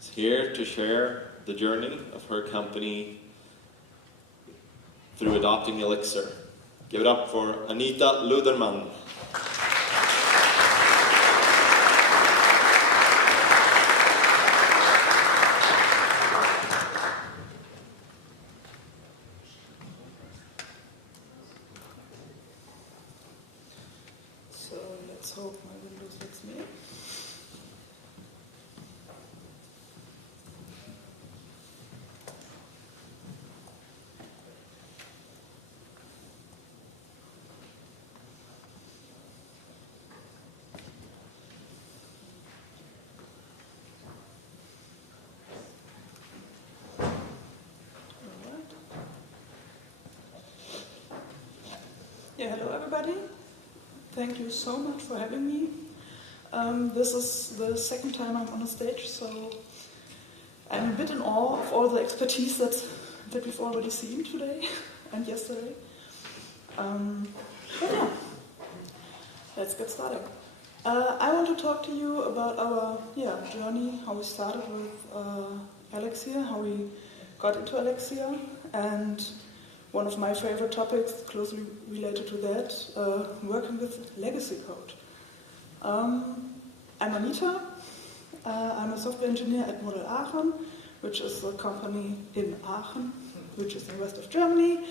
is here to share the journey of her company through adopting Elixir. Give it up for Anita Ludermann. So let's hope my Windows lets me in. Yeah, hello everybody. Thank you so much for having me. This is the second time I'm on a stage, so I'm a bit in awe of all the expertise that we've already seen today and yesterday. But yeah, let's get started. I want to talk to you about our journey, how we started with Elixir, how we got into Elixir, and one of my favorite topics, closely related to that, working with legacy code. I'm Anita. I'm a software engineer at Model Aachen, which is a company in Aachen, which is in the west of Germany.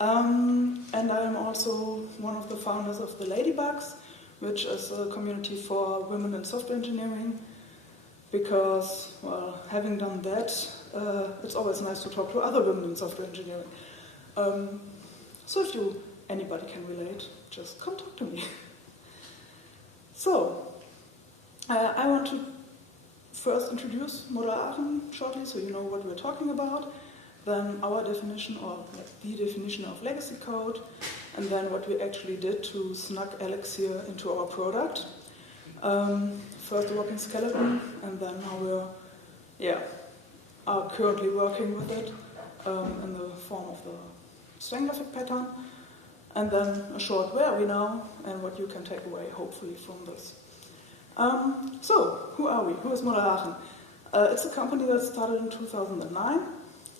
And I'm also one of the founders of the Ladybugs, which is a community for women in software engineering. Because, well, having done that, it's always nice to talk to other women in software engineering. So if anybody can relate, just come talk to me. So, I want to first introduce Model Aachen shortly, so you know what we're talking about. Then our definition, or the definition of legacy code, and then what we actually did to snug Elixir into our product. First the working skeleton, and then how we're are currently working with it in the form of the strangler pattern, and then a short where are we now, and what you can take away, hopefully, from this. So, who are we? Who is Model Aachen? It's a company that started in 2009,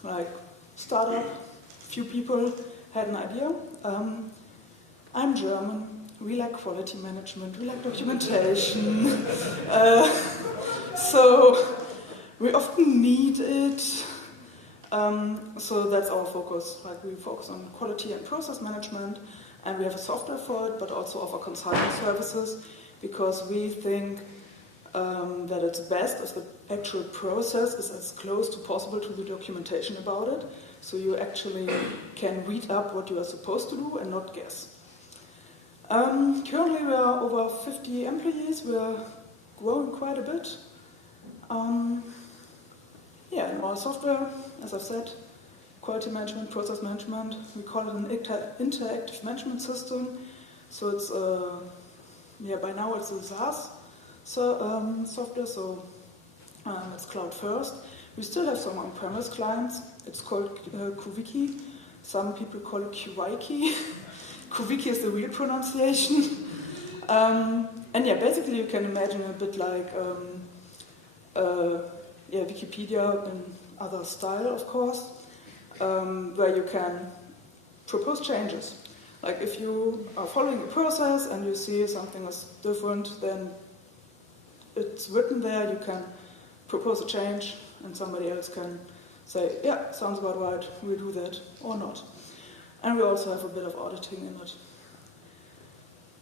like startup, few people had an idea. I'm German, we like quality management, we like documentation, so we often need it. So that's our focus. Like we focus on quality and process management, and we have a software for it, but also offer consulting services because we think that it's best if the actual process is as close to possible to the documentation about it, so you actually can read up what you are supposed to do and not guess. Currently we are over 50 employees. We are growing quite a bit. In our software, as I've said, quality management, process management, we call it an interactive management system. So it's, by now it's a SaaS software, so it's cloud first. We still have some on-premise clients. It's called Kuwiki. Some people call it Kuwiki. Kuwiki is the real pronunciation. Basically you can imagine a bit like Wikipedia in other style, of course, where you can propose changes. Like if you are following a process and you see something is different, then it's written there, you can propose a change and somebody else can say, yeah, sounds about right, we'll do that, or not. And we also have a bit of auditing in it.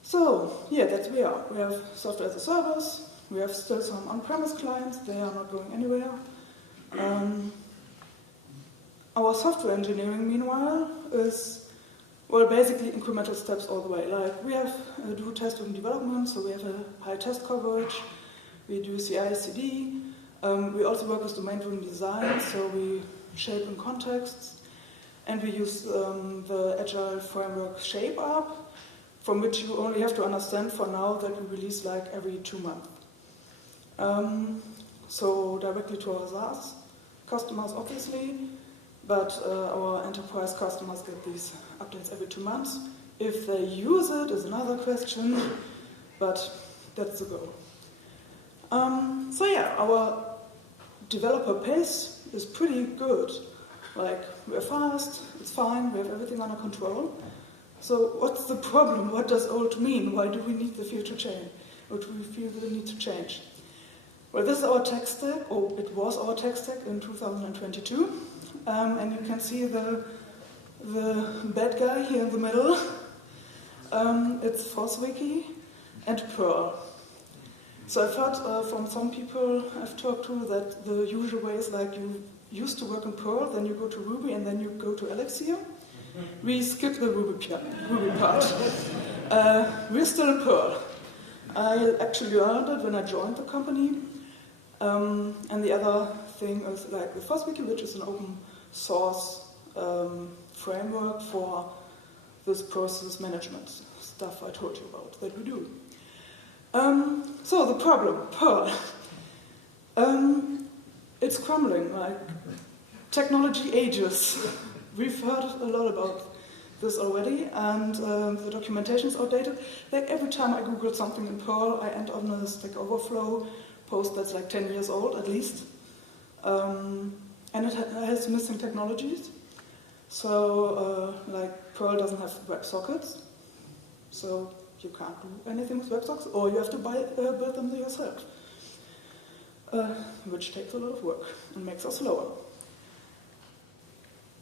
So, that's where we are. We have software as a service. We have still some on-premise clients. They are not going anywhere. Our software engineering, meanwhile, is, basically incremental steps all the way. Like, we have do test-driven development, so we have a high test coverage. We do CI/CD. We also work with domain-driven design, so we shape in contexts. And we use the agile framework ShapeUp, from which you only have to understand for now that we release like every 2 months. So directly to our SaaS customers, obviously, but our enterprise customers get these updates every 2 months. If they use it is another question, but that's the goal. Our developer pace is pretty good. Like, we're fast, it's fine, we have everything under control. So what's the problem? What does old mean? Why do we need the future change? What do we feel the need to change? Well, this is our tech stack, or it was our tech stack in 2022. And you can see the bad guy here in the middle. It's FOSS-Wiki and Perl. So I've heard from some people I've talked to that the usual way is like you used to work in Perl, then you go to Ruby, and then you go to Elixir. We skip the Ruby part. We're still in Perl. I actually learned it when I joined the company. And the other thing is like the FOSS-Wiki, which is an open source framework for this process management stuff I told you about that we do. So the problem, Perl. It's crumbling, like technology ages. We've heard a lot about this already, and the documentation is outdated. Like every time I Google something in Perl, I end on a Stack Overflow post that's like 10 years old at least. And it has missing technologies. So, like Perl doesn't have WebSockets, so you can't do anything with WebSockets, or you have to build them yourself, which takes a lot of work and makes us slower.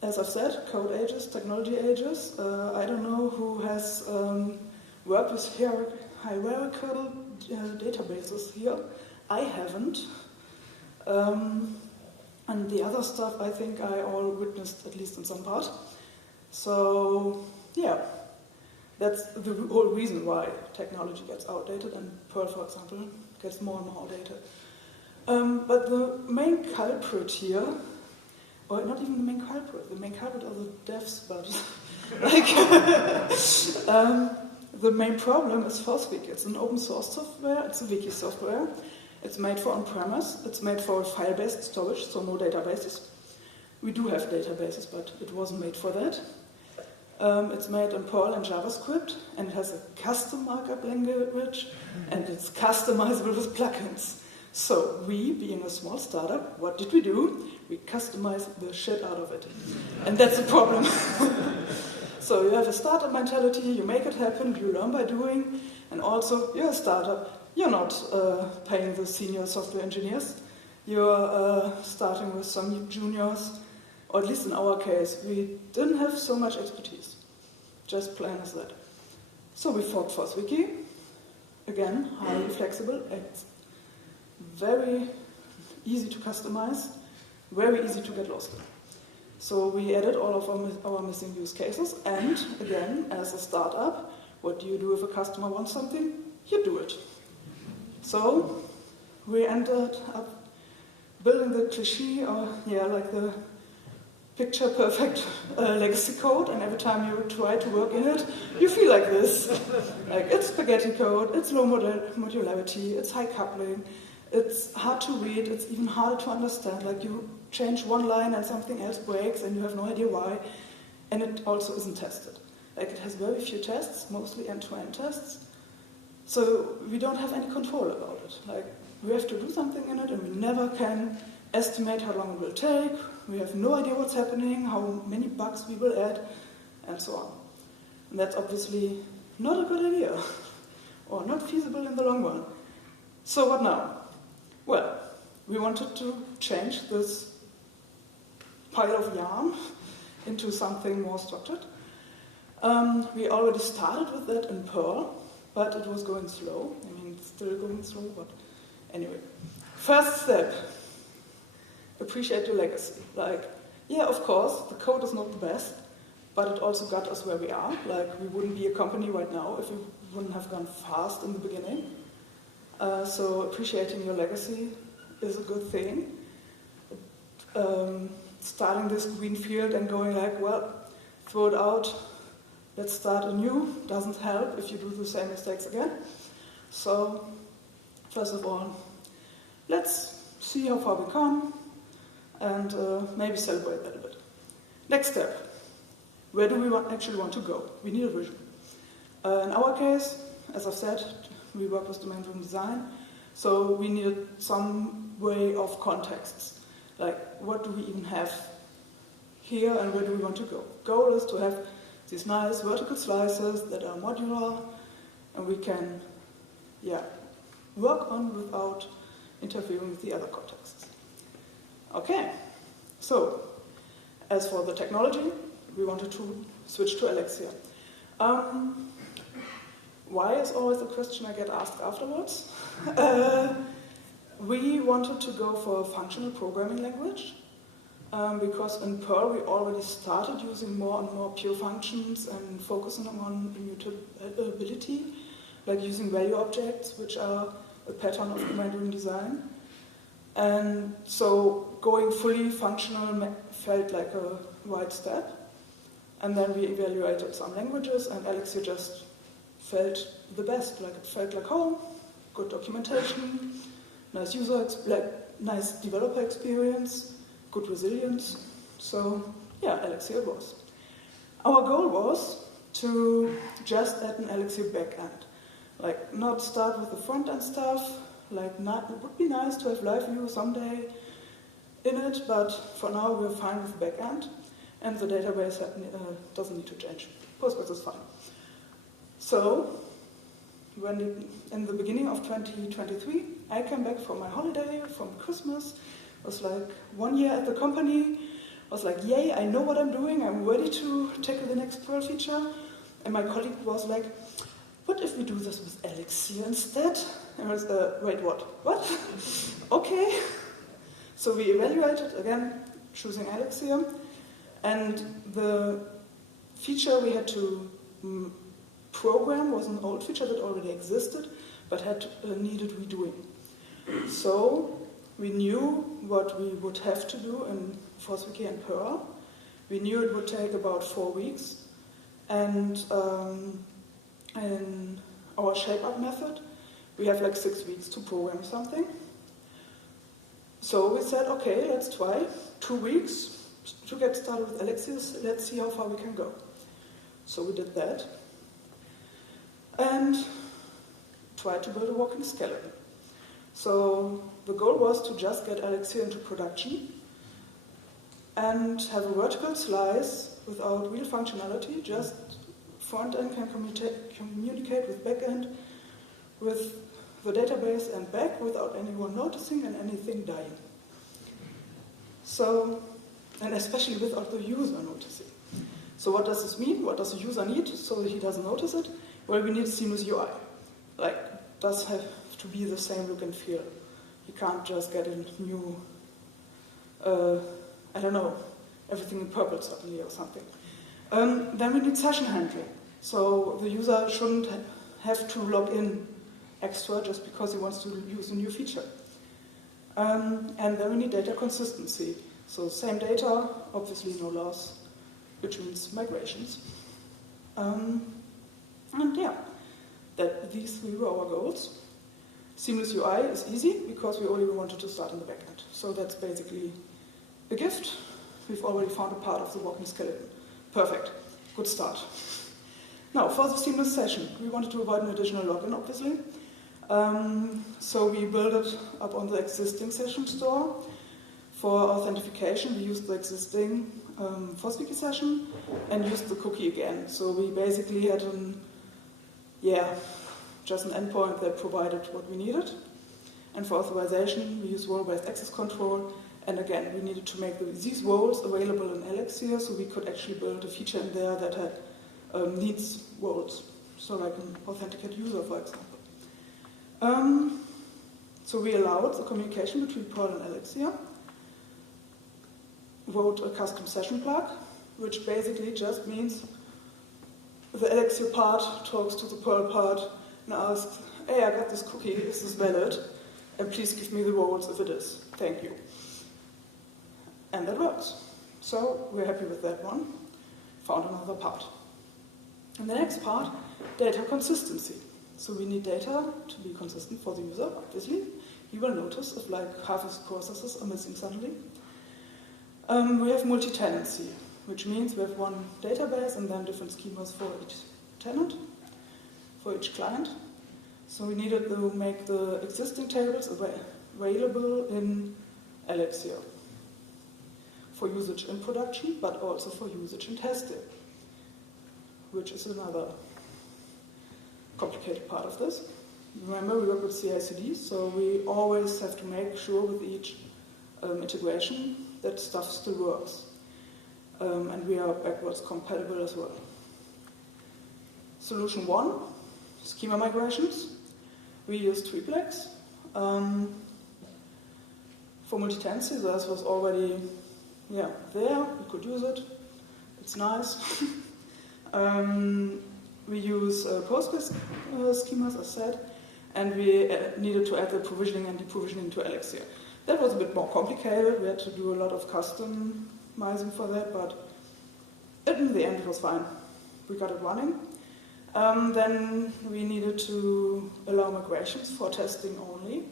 As I've said, code ages, technology ages. I don't know who has worked with hierarchical databases here. I haven't. And the other stuff I think I all witnessed, at least in some part. So, yeah, that's the whole reason why technology gets outdated, and Perl, for example, gets more and more outdated. But the main culprit here, or not even the main culprit are the devs, but the main problem is FOSS-Wiki. It's an open source software, it's a wiki software. It's made for on-premise, it's made for file-based storage, so no databases. We do have databases, but it wasn't made for that. It's made in Perl and JavaScript, and it has a custom markup language, and it's customizable with plugins. So we, being a small startup, what did we do? We customized the shit out of it. And that's the problem. So you have a startup mentality, you make it happen, you learn by doing, and also you're a startup. You're not paying the senior software engineers. You're starting with some juniors, or at least in our case, we didn't have so much expertise. Just plain as that. So we forked FOSS-Wiki. Again, highly flexible. It's very easy to customize, very easy to get lost in. So we added all of our missing use cases, and again, as a startup, what do you do if a customer wants something? You do it. So we ended up building the cliché, like the picture-perfect legacy code, and every time you try to work in it, you feel like this. Like, it's spaghetti code, it's low modularity, it's high coupling, it's hard to read, it's even harder to understand. Like, you change one line and something else breaks, and you have no idea why, and it also isn't tested. Like, it has very few tests, mostly end-to-end tests. So we don't have any control about it. Like, we have to do something in it, and we never can estimate how long it will take. We have no idea what's happening, how many bugs we will add, and so on. And that's obviously not a good idea, or not feasible in the long run. So what now? Well, we wanted to change this pile of yarn into something more structured. We already started with that in Perl, but it was going slow. I mean, it's still going slow, but anyway. First step, appreciate your legacy. Like, yeah, of course, the code is not the best, but it also got us where we are. Like, we wouldn't be a company right now if we wouldn't have gone fast in the beginning. So appreciating your legacy is a good thing. Starting this green field and going like, well, throw it out, let's start anew, doesn't help if you do the same mistakes again. So, first of all, let's see how far we come, and maybe celebrate that a bit. Next step, where do we actually want to go? We need a vision. In our case, as I've said, we work with domain-driven design, so we needed some way of contexts. Like, what do we even have here and where do we want to go? Goal is to have these nice vertical slices that are modular and we can, work on without interfering with the other contexts. Okay, so as for the technology, we wanted to switch to Elixir. Why is always the question I get asked afterwards. We wanted to go for a functional programming language because in Perl we already started using more and more pure functions and focusing on immutability, like using value objects, which are a pattern of command-line design. And so going fully functional felt like a right step. And then we evaluated some languages, and Elixir just felt the best. Like, it felt like home, good documentation, nice nice developer experience, good resilience. So yeah, Elixir was. Our goal was to just add an Elixir backend. Like, not start with the front-end stuff. Like, it would be nice to have live view someday in it, but for now we're fine with the backend, and the database doesn't need to change. Postgres is fine. So, in the beginning of 2023, I came back from my holiday, from Christmas, was like 1 year at the company, was like, yay, I know what I'm doing, I'm ready to tackle the next Perl feature, and my colleague was like, what if we do this with Elixir instead? And I was, wait, what? What? Okay. So we evaluated, again, choosing Elixir, and the feature we had to program was an old feature that already existed, but needed redoing. So we knew what we would have to do in ForceWiki and Perl. We knew it would take about 4 weeks, and in our shape-up method, we have like 6 weeks to program something. So we said, okay, let's try 2 weeks to get started with Elixir. Let's see how far we can go. So we did that and tried to build a walking skeleton. So the goal was to just get Elixir into production and have a vertical slice without real functionality, just front-end can communicate with back-end, with the database and back without anyone noticing and anything dying. So, and especially without the user noticing. So what does this mean? What does the user need so that he doesn't notice it? Well, we need a seamless UI. Like, it does have to be the same look and feel. You can't just get a new, I don't know, everything in purple suddenly or something. Then we need session handling. So the user shouldn't have to log in extra just because he wants to use a new feature. And then we need data consistency. So same data, obviously no loss, which means migrations. And yeah, these three were our goals. Seamless UI is easy because we only wanted to start in the backend. So that's basically a gift. We've already found a part of the walking skeleton. Perfect. Good start. Now, for the seamless session, we wanted to avoid an additional login, obviously. So we built it up on the existing session store. For authentication, we used the existing ForceWiki session and used the cookie again. So we basically had just an endpoint that provided what we needed. And for authorization, we used role-based access control. And again, we needed to make these roles available in Elixir, so we could actually build a feature in there that had needs roles, so like an authenticate user, for example. So we allowed the communication between Perl and Elixir, wrote a custom session plug, which basically just means the Elixir part talks to the Perl part and asks, hey, I got this cookie, is this valid? And please give me the roles if it is. Thank you. And that works. So we're happy with that one. Found another part. And the next part, data consistency. So we need data to be consistent for the user, obviously. You will notice if like half of the processes are missing suddenly. We have multi-tenancy, which means we have one database and then different schemas for each tenant, for each client. So we needed to make the existing tables available in Elixir. for usage in production, but also for usage in testing, which is another complicated part of this. Remember, we work with CI/CD, so we always have to make sure with each integration that stuff still works. And we are backwards compatible as well. Solution 1, schema migrations. We use triplex. For multi-tenancy, this was already there, we could use it, it's nice. We use Postgres schemas, as said, and we needed to add the provisioning and deprovisioning to Elixir. That was a bit more complicated, we had to do a lot of customizing for that, but in the end it was fine. We got it running. Then we needed to allow migrations for testing only,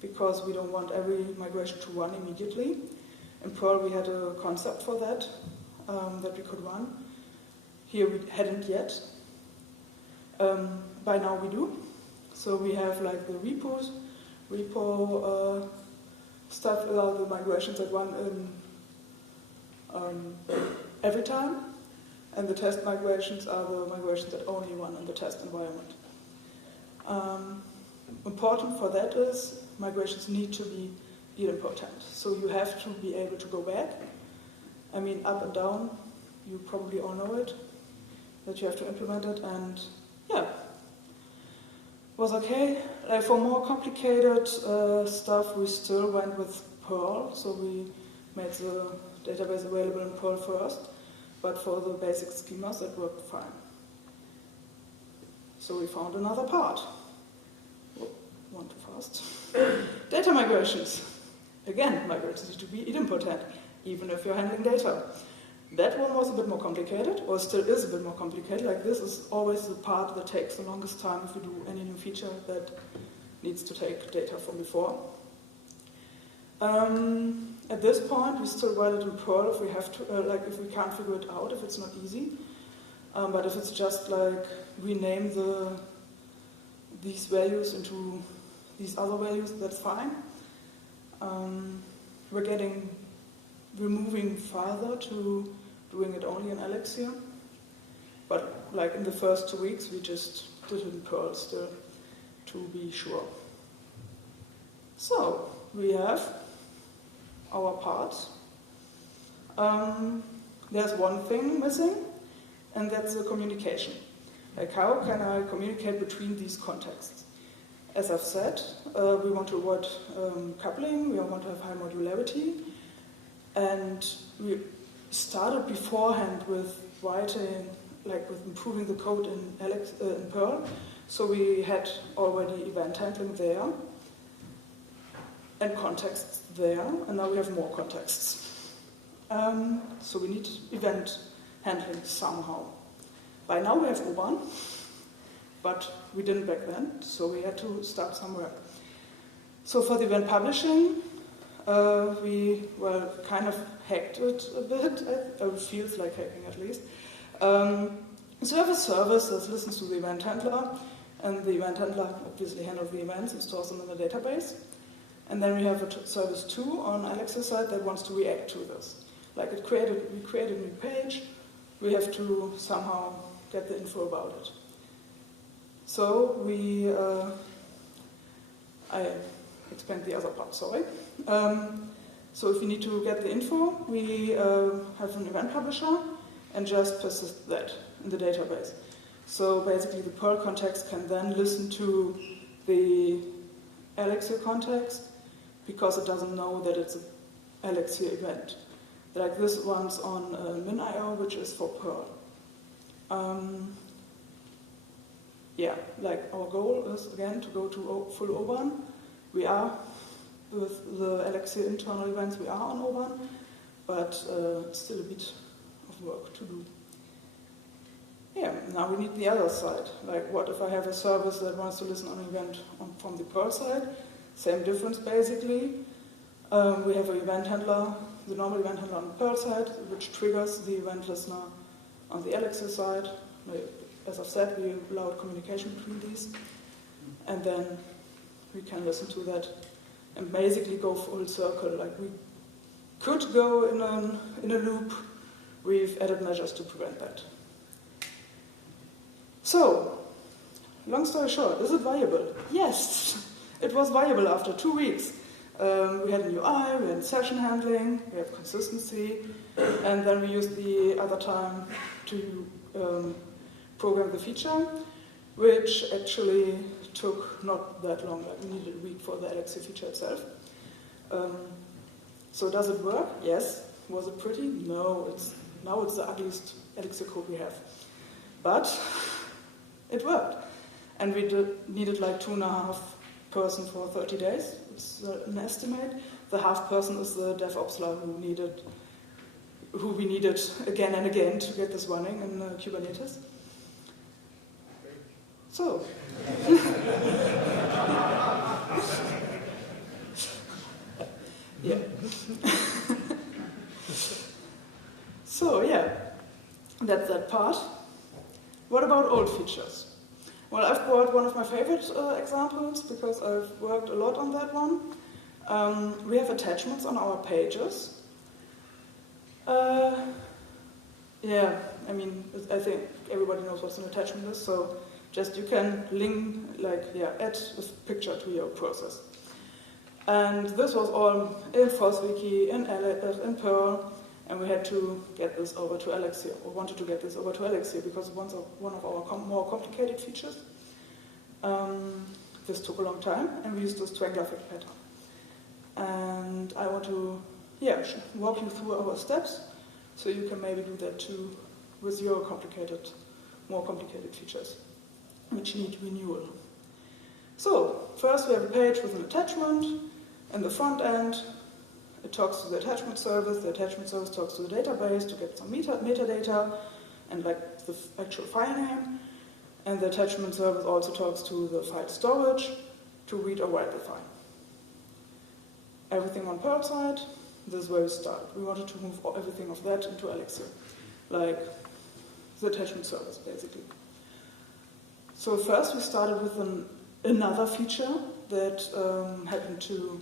because we don't want every migration to run immediately. In Perl we had a concept for that, that we could run. Here we hadn't yet. By now we do. So we have like the repo stuff allow the migrations that run in every time. And the test migrations are the migrations that only run in the test environment. Important for that is migrations need to be idempotent. So you have to be able to go back. I mean, up and down, you probably all know it, that you have to implement it, and yeah, was okay. Like for more complicated stuff, we still went with Perl, so we made the database available in Perl first, but for the basic schemas, that worked fine. So we found another part. One too fast. Data migrations. Again, migrations need to be idempotent, even if you're handling data. That one was a bit more complicated, or still is a bit more complicated. Like this is always the part that takes the longest time if you do any new feature that needs to take data from before. At this point, we still write it in Perl if we have to, if we can't figure it out, if it's not easy. But if it's just like rename these values into these other values, that's fine. We're moving farther to doing it only in Elixir. But like in the first 2 weeks, we just did it in Perl still to be sure. So we have our parts. There's one thing missing, and that's the communication. Like how can I communicate between these contexts? As I've said, we want to avoid coupling, we want to have high modularity, and we started beforehand with writing, like with improving the code in Perl. So we had already event handling there, and contexts there, and now we have more contexts. So we need event handling somehow. By now we have O-Bahn, but we didn't back then, so we had to start somewhere. So for the event publishing, we kind of hacked it a bit. It feels like hacking at least. So we have a service that listens to the event handler, and the event handler obviously handles the events and stores them in the database. And then we have a service 2 on Elixir side that wants to react to this. Like we created a new page, we have to somehow get the info about it. So I explained the other part, sorry. So if we need to get the info, we have an event publisher and just persist that in the database. So basically the Perl context can then listen to the Elixir context because it doesn't know that it's an Elixir event. Like this one's on min.io, which is for Perl. Like our goal is again to go to full O-Bahn. We are, with the Elixir internal events, we are on O-Bahn, but it's still a bit of work to do. Yeah, now we need the other side. Like what if I have a service that wants to listen on an event from the Perl side? Same difference basically. We have an event handler, the normal event handler on the Perl side, which triggers the event listener on the Elixir side. As I've said, we allowed communication between these. And then we can listen to that and basically go full circle. Like we could go in a loop, we've added measures to prevent that. So, long story short, is it viable? Yes, it was viable after 2 weeks. We had an UI, we had session handling, we had consistency, and then we used the other time to program the feature, which actually took not that long, like we needed a week for the Elixir feature itself. So does it work? Yes. Was it pretty? No. Now it's the ugliest Elixir code we have. But it worked. And we needed like 2.5 person for 30 days. It's an estimate. The half person is the DevOps lab who we needed again and again to get this running in Kubernetes. So. Yeah. So, yeah, that's that part. What about old features? Well, I've brought one of my favorite examples because I've worked a lot on that one. We have attachments on our pages. Yeah, I mean, I think everybody knows what an attachment is, so just you can link, add a picture to your process. And this was all in FOSS-Wiki, in Perl, and we had to get this over to Elixir, or wanted to get this over to Elixir, because it was one of our more complicated features. This took a long time, and we used the strangler pattern. And I want to walk you through our steps, so you can maybe do that too with your more complicated features, which need renewal. So, first we have a page with an attachment. In the front end, it talks to the attachment service talks to the database to get some metadata and like the actual file name. And the attachment service also talks to the file storage to read or write the file. Everything on Perl side, this is where we started. We wanted to move everything of that into Elixir, like the attachment service, basically. So first we started with another feature that happened to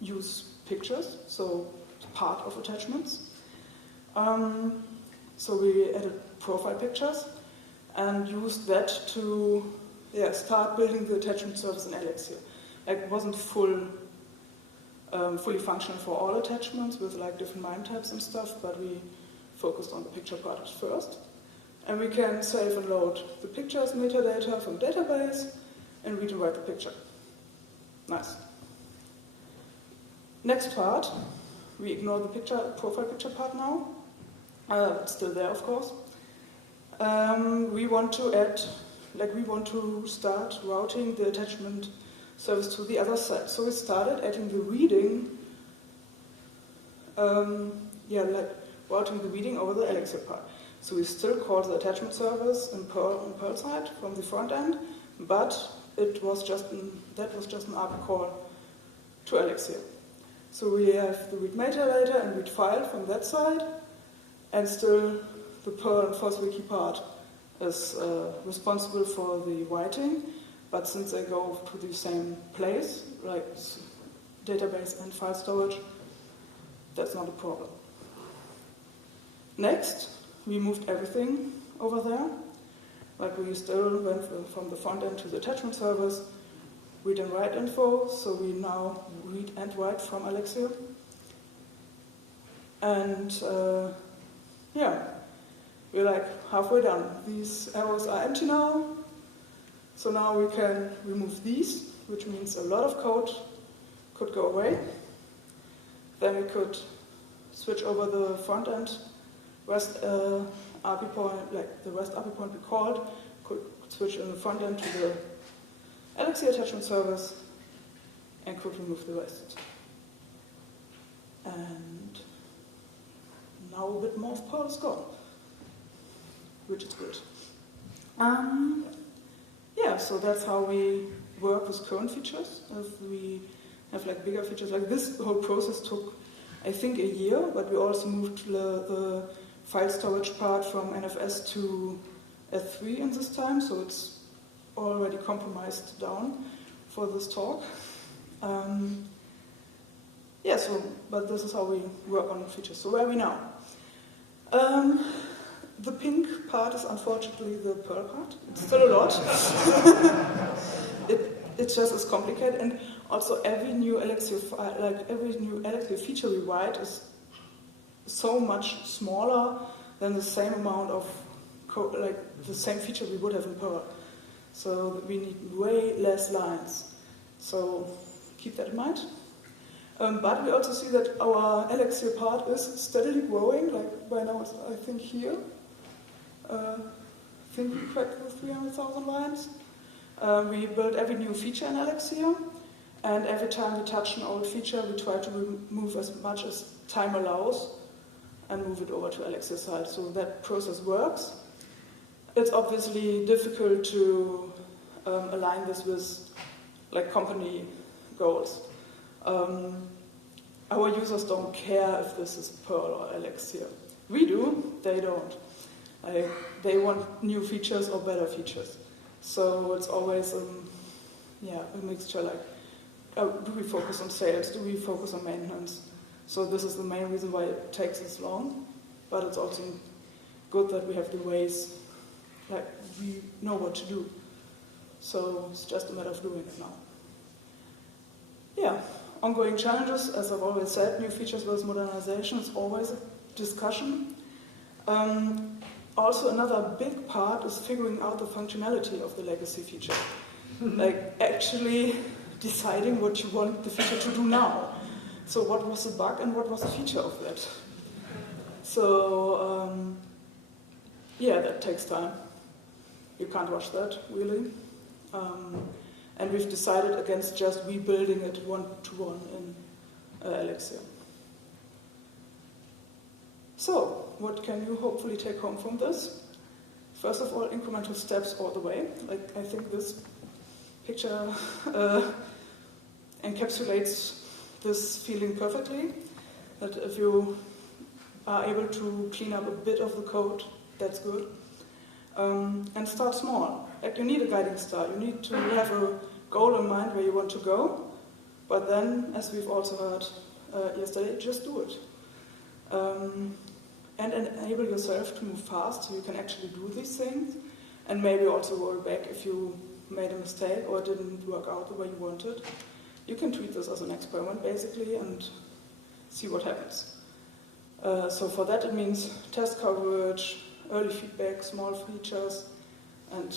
use pictures, so part of attachments. So we added profile pictures and used that to start building the attachment service in Elixir. It wasn't fully functional for all attachments with like different MIME types and stuff, but we focused on the picture part first. And we can save and load the pictures metadata from database and read and write the picture. Nice. Next part, we ignore the profile picture part now. It's still there, of course. We want to start routing the attachment service to the other side. So we started adding the reading, routing the reading over the Elixir part. So we still call the attachment service in Perl side from the front end, but that was just an API call to Elixir. So we have the read metadata and read file from that side, and still the Perl and FOSS-Wiki part is responsible for the writing, but since they go to the same place, like database and file storage, that's not a problem. Next, we moved everything over there. Like we still went from the front end to the attachment service, read and write info, so we now read and write from Elixir. And we're like halfway done. These arrows are empty now, so now we can remove these, which means a lot of code could go away. Then we could switch over the front end REST API point, like the REST API point we called, could switch in the front end to the Elixir attachment service and could remove the rest. And now a bit more of Perl is gone, which is good. So that's how we work with current features. If we have like bigger features, like this whole process took, I think, a year, but we also moved the file storage part from NFS to S3 in this time, so it's already compromised down for this talk. yeah, but this is how we work on features. So where are we now? The pink part is unfortunately the Perl part. It's still a lot. It just is complicated, and also every new Elixir feature we write is so much smaller than the same amount of code, like the same feature we would have in Perl. So we need way less lines. So keep that in mind. But we also see that our Elixir part is steadily growing. Like by now, it's, I think here. I think we cracked the 300,000 lines. We build every new feature in Elixir, and every time we touch an old feature, we try to remove as much as time allows and move it over to Elixir side. So that process works. It's obviously difficult to align this with like company goals. Our users don't care if this is Perl or Elixir. We do, they don't. They want new features or better features. So it's always a mixture, like, do we focus on sales, do we focus on maintenance? So this is the main reason why it takes this long, but it's also good that we have the ways, like, we know what to do. So it's just a matter of doing it now. Yeah, ongoing challenges, as I've always said, new features versus modernization is always a discussion. Also, another big part is figuring out the functionality of the legacy feature. Like, actually deciding what you want the feature to do now. So what was the bug and what was the feature of that? So, that takes time. You can't rush that, really. And we've decided against just rebuilding it one-to-one in Elixir. So, what can you hopefully take home from this? First of all, incremental steps all the way. Like, I think this picture encapsulates this feeling perfectly, that if you are able to clean up a bit of the code, that's good. And start small. Like, you need a guiding star. You need to have a goal in mind where you want to go, but then, as we've also heard yesterday, just do it. And enable yourself to move fast so you can actually do these things, and maybe also roll back if you made a mistake or it didn't work out the way you wanted. You can treat this as an experiment, basically, and see what happens. So for that, it means test coverage, early feedback, small features, and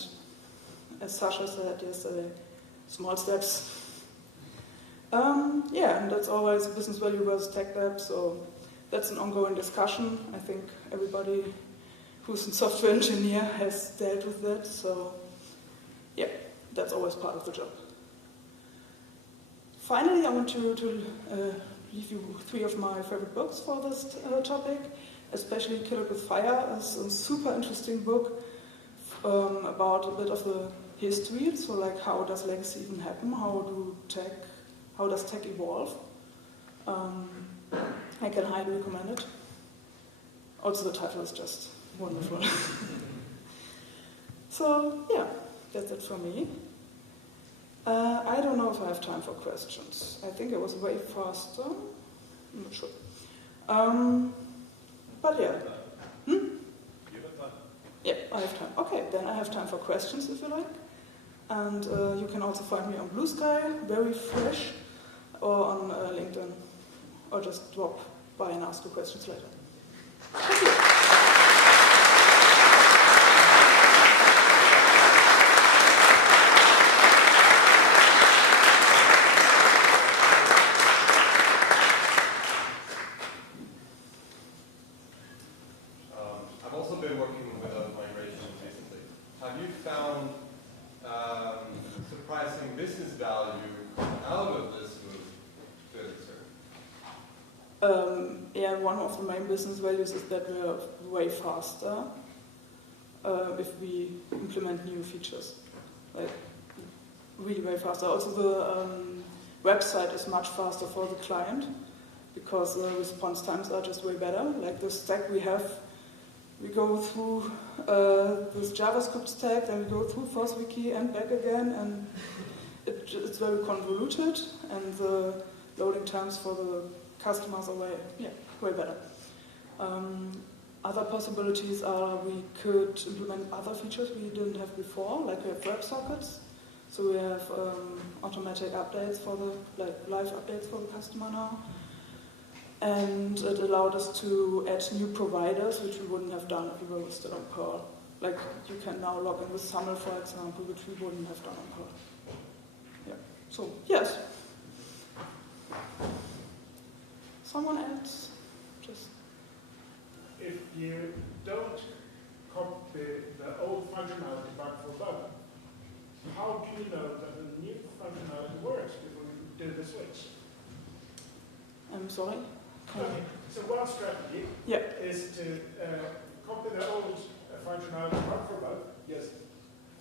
as Sasha said yesterday, small steps. And that's always business value versus tech debt, so that's an ongoing discussion. I think everybody who's a software engineer has dealt with that, so yeah, that's always part of the job. Finally, I want to leave you 3 of my favorite books for this topic, especially Kill It With Fire is a super interesting book about a bit of the history, so like how does legacy even happen, how does tech evolve. I can highly recommend it. Also, the title is just wonderful. So, yeah, that's it from me. I don't know if I have time for questions. I think it was way faster. I'm not sure. But yeah. Yeah, I have time. Okay, then I have time for questions if you like. And you can also find me on Blue Sky, very fresh, or on LinkedIn, or just drop by and ask your questions later. Thank you. I've also been working with other migrations recently. Have you found surprising business value out of this move to Elixir? One of the main business values is that we're way faster if we implement new features. Like, really way faster. Also, the website is much faster for the client because the response times are just way better. Like the stack we have, we go through this JavaScript stack, then we go through FOSSWiki and back again, and it's very convoluted, and the loading times for the customers are way better. Other possibilities are we could implement other features we didn't have before, like we have WebSockets. So we have automatic updates for the live updates for the customer now. And it allowed us to add new providers, which we wouldn't have done if we were still on Perl. Like you can now log in with SAML, for example, which we wouldn't have done on Perl. Yeah. So yes. Someone else? Just. If you don't copy the old functionality bug for bug, how do you know that the new functionality works before you do the switch? I'm sorry? Okay, so one strategy is to copy the old functionality bug for bug, yes,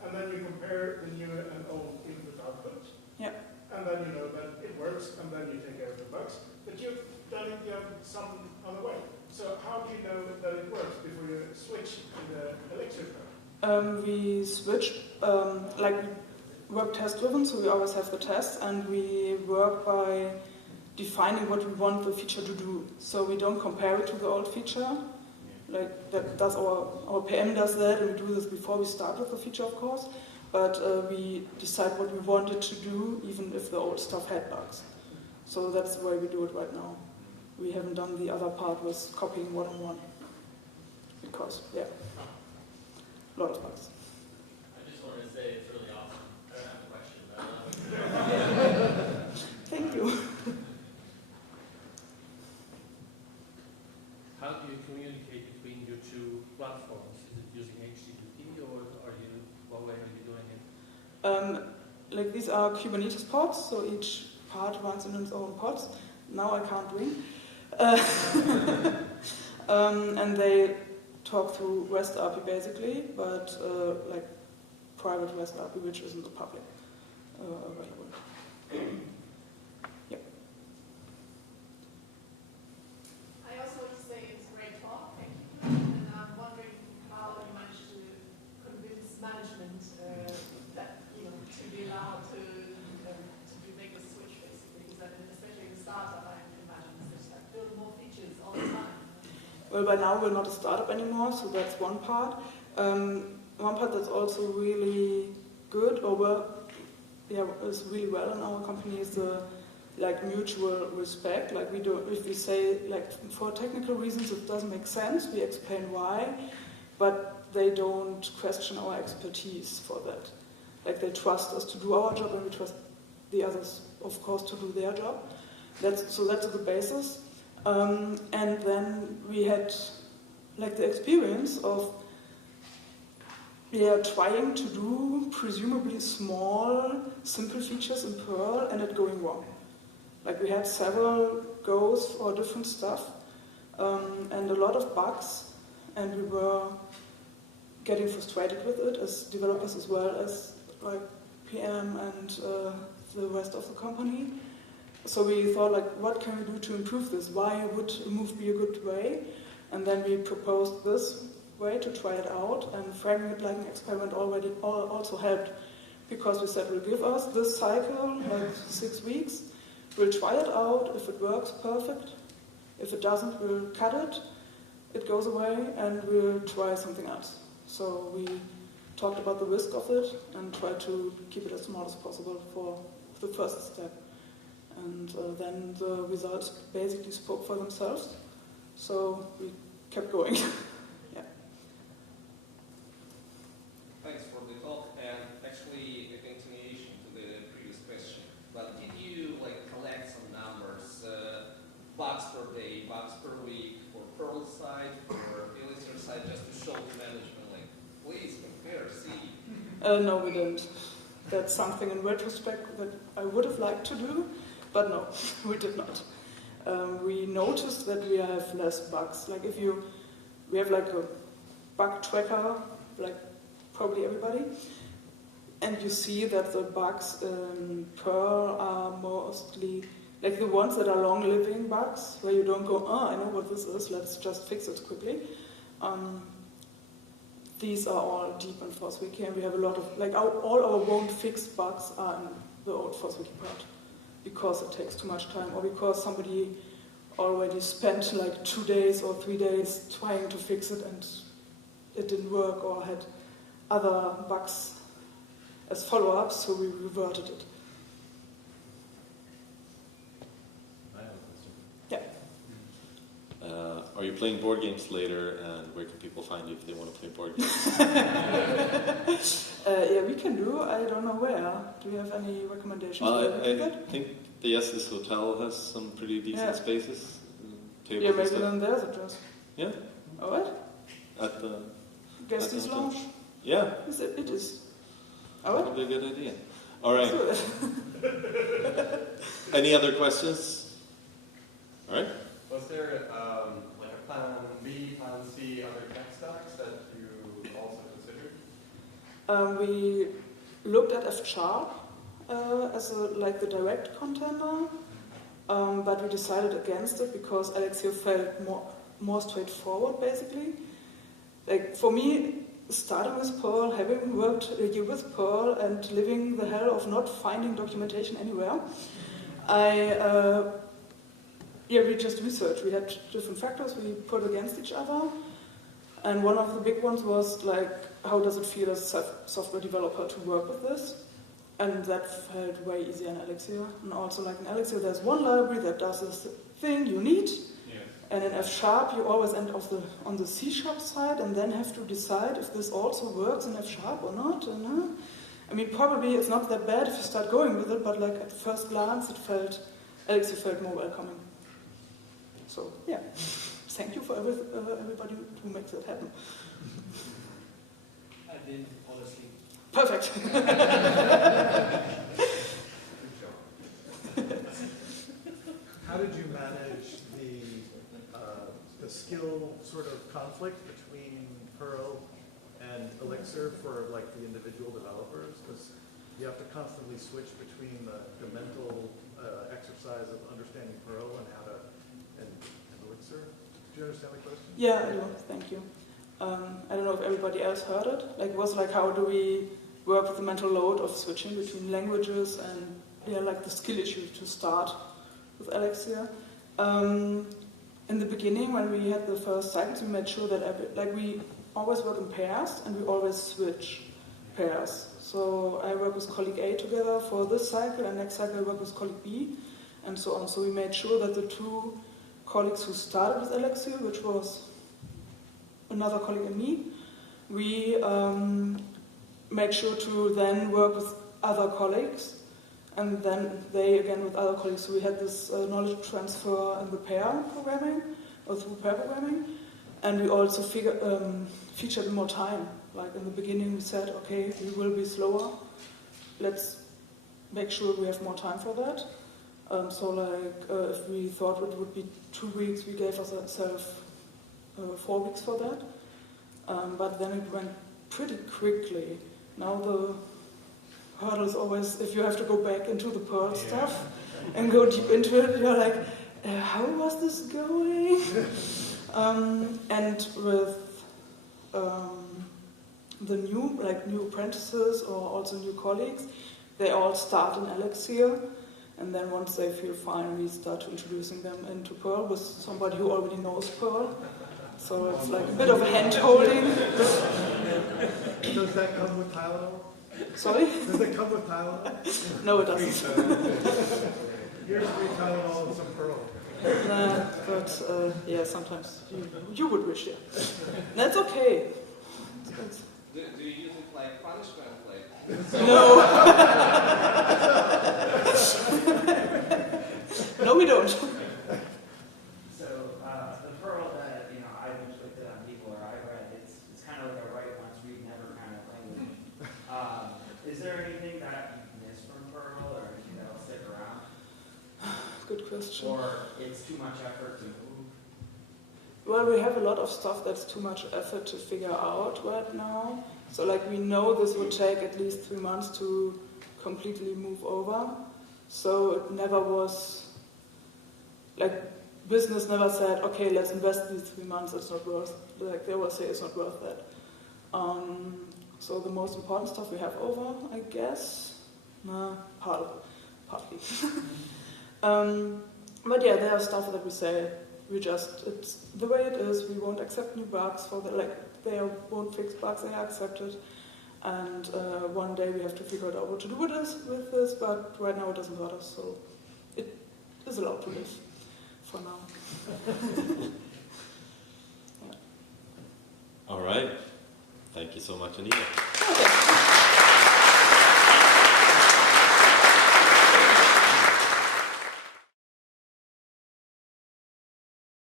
and then you compare the new and old input-output, and then you know that it works, and then you take care of the bugs. But you've done it, you have some on the way. So how do you know that it works before you switch to the Elixir code? We switch, we work test-driven, so we always have the tests, and we work by defining what we want the feature to do. So we don't compare it to the old feature. Like that does our PM does that, and we do this before we start with the feature, of course. But we decide what we want it to do, even if the old stuff had bugs. So that's the way we do it right now. We haven't done the other part with copying one-on-one. Because, a lot of bugs. I just wanted to say it's really awesome. I don't have a question, but Thank you. How do you communicate between your two platforms? Is it using HTTP or what way are you doing it? These are Kubernetes pods, so each part runs in its own pods. Now I can't read. And they talk through REST API basically, but private REST API, which isn't the public available. I also want to say it's a great talk, thank you. And I'm wondering how you managed to convince management that to be allowed to make a switch basically, because especially in startup, I can imagine it's like build more features all the time. Well, by now we're not a startup anymore, so that's one part. One part that's also really good, is really well in our company is the mutual respect. Like if we say for technical reasons it doesn't make sense, we explain why, but they don't question our expertise for that. Like they trust us to do our job, and we trust the others, of course, to do their job. That's the basis. And then we had the experience of trying to do presumably small, simple features in Perl and it going wrong. Like we had several goes for different stuff and a lot of bugs, and we were getting frustrated with it as developers as well as PM and the rest of the company. So we thought, what can we do to improve this? Why would a move be a good way? And then we proposed this way to try it out, and framing it like an experiment also helped, because we said we'll give us this cycle, 6 weeks, we'll try it out. If it works, perfect. If it doesn't, we'll cut it goes away, and we'll try something else. So we talked about the risk of it and tried to keep it as small as possible for the first step. And then the results basically spoke for themselves. So we kept going. Thanks for the talk, and actually a continuation to the previous question. But did you collect some numbers, bugs per day, bugs per week, for Perl side, for Elixir side, just to show the management, please compare, see? No, we didn't. That's something in retrospect that I would have liked to do, but no, we did not. We noticed that we have less bugs. We have a bug tracker, probably everybody, and you see that the bugs in Perl are mostly the ones that are long-living bugs, where you don't go, I know what this is, let's just fix it quickly. These are all deep in ForceWiki, and we have a lot of, all our won't fix bugs are in the old ForceWiki part. because it takes too much time, or because somebody already spent like 2 days or 3 days trying to fix it and it didn't work, or had other bugs as follow-ups, so we reverted it. I have a question. Yeah. Are you playing board games later, and where can people find you if they want to play board games? Yeah, we can do. I don't know where. Do you have any recommendations? I think the Estes Hotel has some pretty decent spaces. Tables Yeah, and maybe stuff. then there's a dress. Yeah, All right. at the Guests hotel. lounge. Yeah, It is. All right. probably a good idea. All right. Let's do it. Any other questions? All right. Was there like a plan B, plan C, other tech stacks that you also considered? We looked at F# as like the direct contender, but we decided against it because Elixir felt more straightforward, basically. Like for me, starting with Perl, having worked a year with Perl, and living the hell of not finding documentation anywhere, we just researched. We had different factors we put against each other, and one of the big ones was like, how does it feel as a software developer to work with this? And that felt way easier in Elixir. And also like in Elixir, there's one library that does this thing you need, and in F# you always end on the C# side, and then have to decide if this also works in F# or not. And, I mean, probably it's not that bad if you start going with it, but like at first glance, Elixir felt more welcoming. So yeah, thank you for everybody who makes it happen. I didn't fall asleep. Perfect. How did you manage the skill sort of conflict between Perl and Elixir for like the individual developers? Because you have to constantly switch between the mental exercise of understanding Perl and Elixir. Do you understand the question? Yeah, I do. Thank you. I don't know if everybody else heard it. Like, it was like, how do we work with the mental load of switching between languages, and like the skill issue to start with Elixir. In the beginning, when we had the first cycles, we made sure that we always work in pairs, and we always switch pairs. So I work with colleague A together for this cycle, and next cycle I work with colleague B, and so on. So we made sure that the two colleagues who started with Elixir, which was another colleague and me, we made sure to then work with other colleagues, and then they again with other colleagues. So we had this knowledge transfer in the pair programming, or through pair programming, and we also featured more time. Like in the beginning we said, okay, we will be slower, let's make sure we have more time for that. So like if we thought it would be 2 weeks, we gave ourselves 4 weeks for that. But then it went pretty quickly. Now the hurdle is always, if you have to go back into the Perl stuff and go deep into it, you're like, how was this going? And with the new apprentices or also new colleagues, they all start in Elixir, and then once they feel fine, we start introducing them into Perl with somebody who already knows Perl. So it's like a bit of a hand-holding. Does that come with Tylenol? Sorry? Does it come with Tylenol? No, it doesn't. Here's free Tylenol and some Perl. But yeah, sometimes you would wish, yeah. That's okay. Do you use it like punishment? No. No, we don't. So the Perl that I've inflicted on people, or I've read, it's kind of like a write once, read never kind of language. Is there anything that you miss from Perl, or anything that'll stick around? Good question. Or it's too much effort to move? Well, we have a lot of stuff that's too much effort to figure out right now. So like we know this would take at least 3 months to completely move over. So it never was, like business never said, okay, let's invest these 3 months, it's not worth, like they will say it's not worth that. So the most important stuff we have over, I guess, partly. But yeah, there are stuff that we say, it's the way it is, we won't accept new bugs they won't fix bugs, they are accepted. And one day we have to figure out what to do with this, but right now it doesn't bother us, so it is allowed to live for now. All right. Thank you so much, Anita. Okay.